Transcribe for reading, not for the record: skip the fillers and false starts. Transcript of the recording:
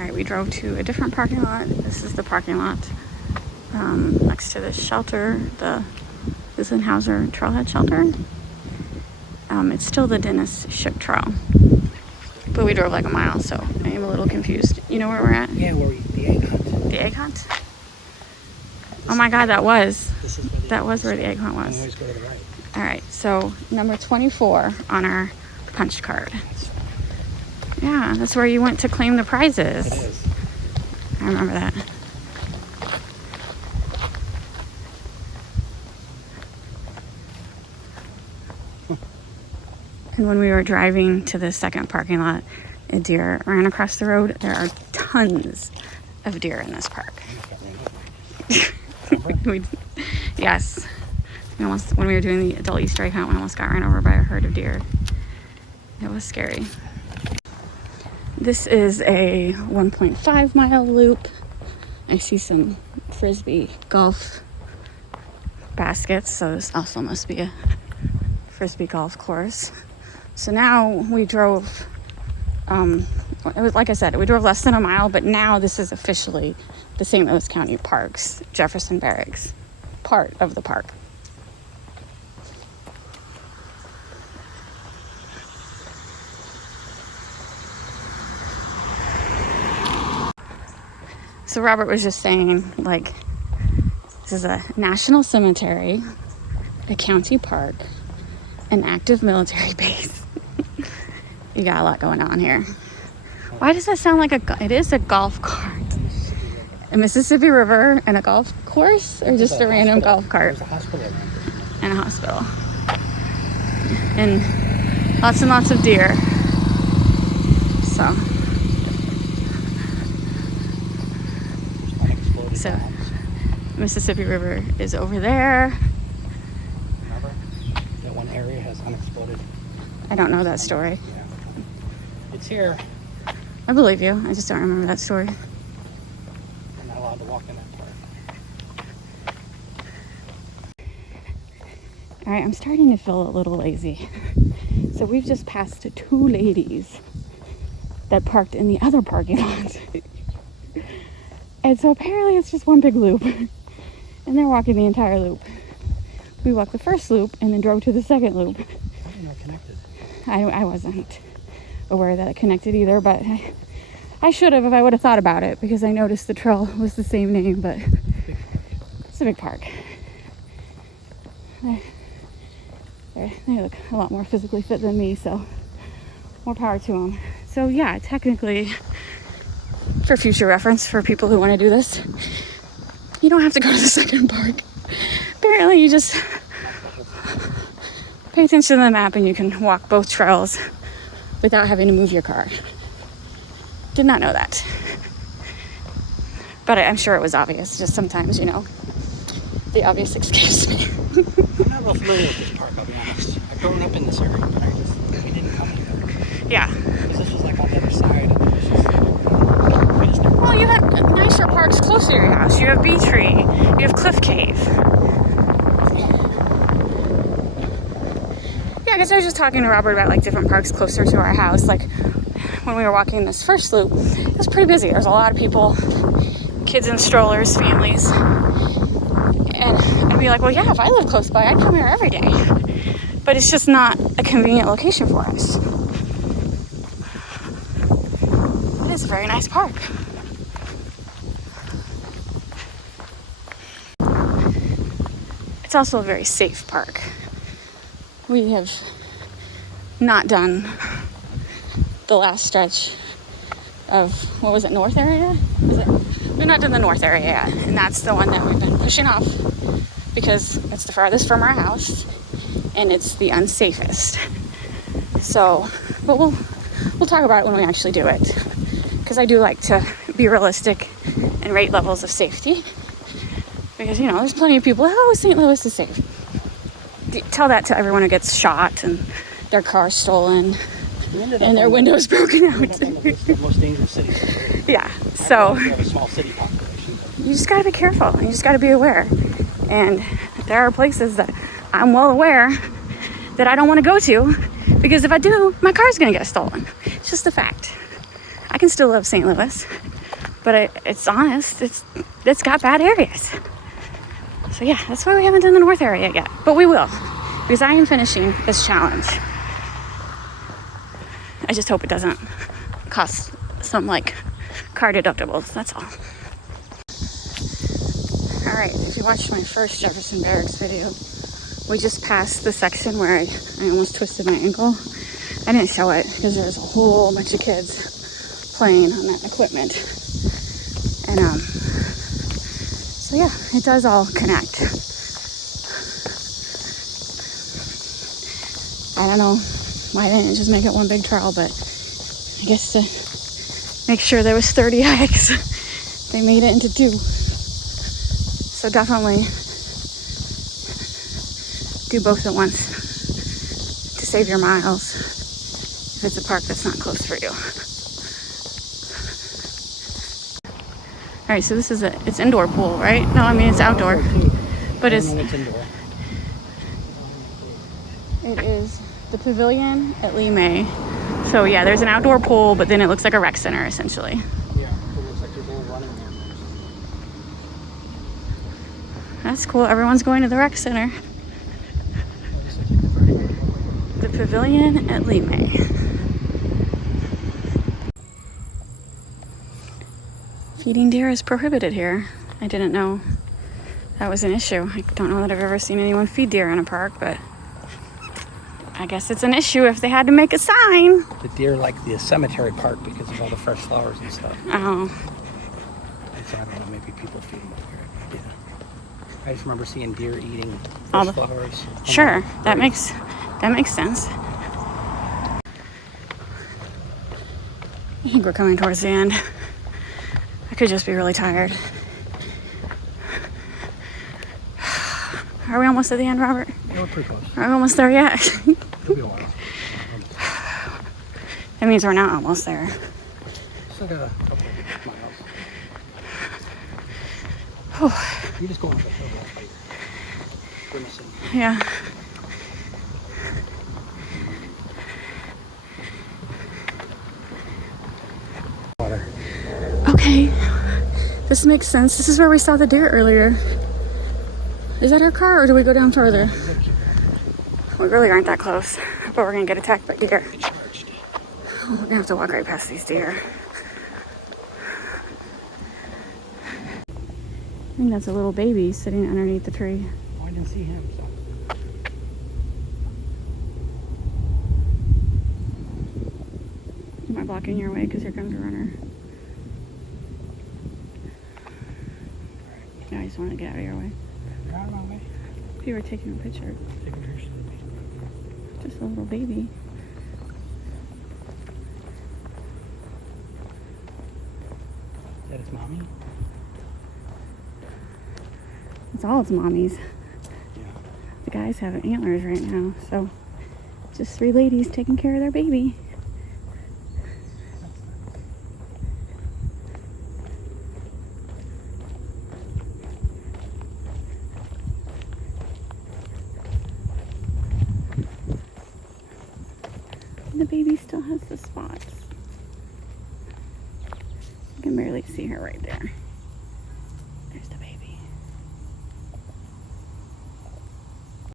right, we drove to a different parking lot. This is the parking lot next to the shelter, the Wissenhauser Trailhead Shelter. It's still the Dennis Shook Trail, but we drove like a mile, so I am a little confused. You know where we're at? Yeah, the egg hunt. The egg hunt? Oh my God, that was where the egg hunt was. Always go to the right. All right, so number 24 on our punch card. Yeah, that's where you went to claim the prizes. It is. I remember that. And when we were driving to the second parking lot, a deer ran across the road. There are tons of deer in this park. Yes. When we were doing the adult Easter egg hunt, we almost got ran over by a herd of deer. It was scary. This is a 1.5 mile loop. I see some Frisbee golf baskets, so this also must be a Frisbee golf course. So now we drove, it was, like I said, we drove less than a mile, but now this is officially the St. Louis County Parks, Jefferson Barracks, part of the park. So Robert was just saying, like, this is a national cemetery, a county park, an active military base. You got a lot going on here. Why does that sound like it is a golf cart? A Mississippi River and a golf course, or just a random golf cart? There's a hospital around here. And a hospital. And lots of deer. So Mississippi River is over there. Remember? That one area has unexploded. I don't know that story. Yeah. It's here. I believe you. I just don't remember that story. I'm not allowed to walk in that park. All right, I'm starting to feel a little lazy. So we've just passed 2 ladies that parked in the other parking lot. And so apparently it's just one big loop. And they're walking the entire loop. We walked the first loop and then drove to the second loop. How are you not connected? I wasn't aware that it connected either, but I should have if I would have thought about it, because I noticed the trail was the same name, but it's a big park. They look a lot more physically fit than me, so more power to them. So yeah, technically, for future reference for people who want to do this, you don't have to go to the second park. Apparently you just pay attention to the map and you can walk both trails without having to move your car. Did not know that. But I'm sure it was obvious. Just sometimes, the obvious escapes me. I'm not real familiar with this park, I'll be honest. I've grown up in this area, but we didn't come here. Yeah. Because this was like on the other side. Well, you had nicer parks close to your house. You have Bee Tree. You have Cliff Cave. Yeah, I guess I was just talking to Robert about like different parks closer to our house. Like when we were walking this first loop, it was pretty busy. There was a lot of people, kids in strollers, families. And I'd be like, well, yeah, if I lived close by, I'd come here every day. But it's just not a convenient location for us. It is a very nice park. It's also a very safe park. We have not done the last stretch of, what was it, north area? We've not done the north area yet, and that's the one that we've been pushing off because it's the farthest from our house and it's the unsafest. So, but we'll talk about it when we actually do it, because I do like to be realistic and rate levels of safety, because there's plenty of people, oh, St. Louis is safe. Tell that to everyone who gets shot and their car stolen and their windows broken out. The most dangerous cities. Yeah, so We have a small city population. You just gotta be careful and you just gotta be aware. And there are places that I'm well aware that I don't want to go to, because if I do, my car's gonna get stolen. It's just a fact. I can still love St. Louis. but it's honest. It's got bad areas. So yeah, that's why we haven't done the north area yet, but we will, because I am finishing this challenge. I just hope it doesn't cost some like car deductibles, that's all. All right, if you watched my first Jefferson Barracks video, we just passed the section where I almost twisted my ankle. I didn't show it because there was a whole bunch of kids playing on that equipment. And so yeah, it does all connect. I don't know why they didn't just make it one big trail, but I guess to make sure there was 30 hikes, they made it into 2. So definitely do both at once to save your miles if it's a park that's not close for you. All right, so this is it's indoor pool, right? No, I mean it's outdoor, but it's indoor. It is the pavilion at Lee. So yeah, there's an outdoor pool, but then it looks like a rec center essentially. Yeah, it looks like there's a little running there. That's cool. Everyone's going to the rec center. The pavilion at Lee. Feeding deer is prohibited here. I didn't know that was an issue. I don't know that I've ever seen anyone feed deer in a park, but I guess it's an issue if they had to make a sign. The deer like the cemetery park because of all the fresh flowers and stuff. Oh. So I don't know, maybe people feed them up here. Yeah. I just remember seeing deer eating All fresh the flowers. Sure, that makes sense. I think we're coming towards the end. I could just be really tired. Are we almost at the end, Robert? Yeah, we're pretty close. Are we almost there yet? It'll be a while. That means we're not almost there. It's like a couple of miles. Oh, You're just going up a hill, that's why you're grimacing. yeah. Water. Okay, this makes sense. This is where we saw the deer earlier. Is that our car, or do we go down further? We really aren't that close, but we're gonna get attacked by deer. We're gonna have to walk right past these deer. I think that's a little baby sitting underneath the tree. Oh, I didn't see him, so. Am I blocking your way? Because here comes a runner. No, I just wanted to get out of your way. You're out of my way. You were taking a picture. Taking pictures of me. Just a little baby. Is that its mommy? It's all its mommies. Yeah. The guys have antlers right now, so just 3 ladies taking care of their baby. The baby still has the spots. I can barely see her right there.